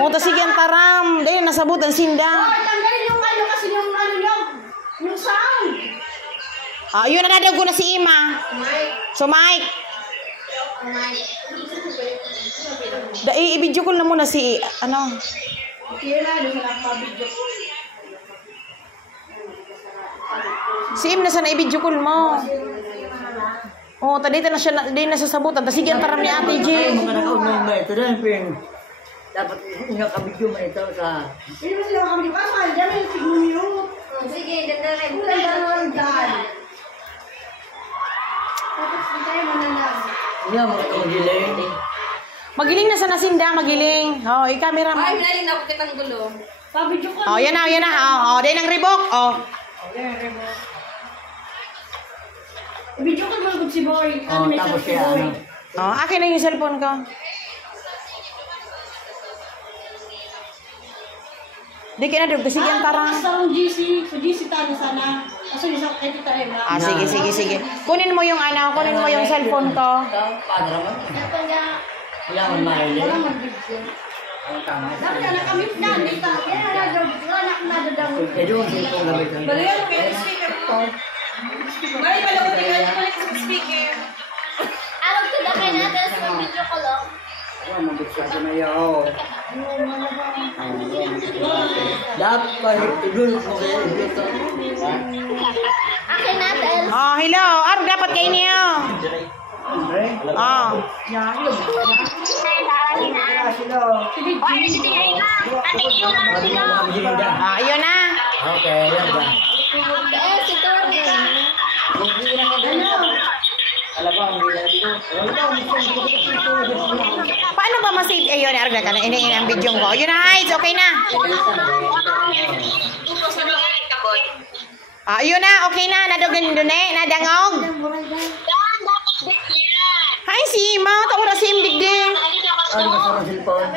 O, tas sige ang taram. Dahil nasabot ang sinda. Tanggalin yung ano kasi yung sound. Yun na nadaw ko na si Ima. So, Mike. I-video call na muna si, ano. Si Im na sana i-video call mo. Oh, tadi na siya, di na sasabutan. Tas sige ang taram ni Ate J. Mga nakaunay ba ito rin, Ping? Dapat nakabidyo mo ito sa... Hindi mo sila makabili ka sa kanya, may sigmumiyot. Sige, dadarin. Kulang dalawan dyan. Tapos tayo manalang. Hindi mo ito magiling. Magiling na sana sinda, magiling. Oh, i-camera mo. Ay, minaling na ako kitang gulo. Pabidyo ko. Oh, yan na, yan na. Oh, dahil ng ribok. Oh. Ibidyo ko malagod si Boy. Oh, tapos siya, ano? Oh, akin na yung cellphone ko. Di ka na doon, sige ang tarang. Sarang GC. So GC tayo sana. Kasi isa kay Tita Emma. Sige, sige, sige. Kunin mo yung ano, kunin mo yung cellphone ko. Paano naman? Ito niya. Wala man mahilig. Wala mag-video. Ang tama. Dapat na nakamit na. Dito. Yan na daw. Eh, doon, sino kong gamitin? Balayan mo kayo speaker ko. Balik pala ko tingnan ko sa speaker. Alam ko na kayo natin sa video ko lang. Wala, mabutsado na yaw. Dapat, idul mo kayo, idul to. Akin natin. Oh, hello. Ano dapat kayo niyo? Oh. Ayun na. Okay, yan ba? Si Torben. Paano ba masave? Ayun, arga ka na. Ini ang video ko. Yun na, it's okay na. Ayun na, okay na. Nadogan doon eh. Nadangog. Hi, si Ima. Tawara si Im digding. Ano ba sa cellphone?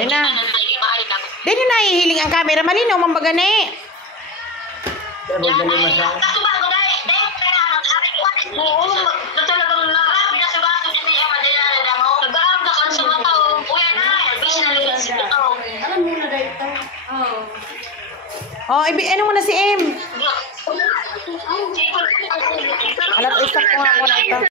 Di na. Di na nahihiling ang camera. Malinaw, mambagane. Pero magaling masaya. Alam mo na dito. Oh, ano mo na si Im? Alam, istak ko nga muna ito.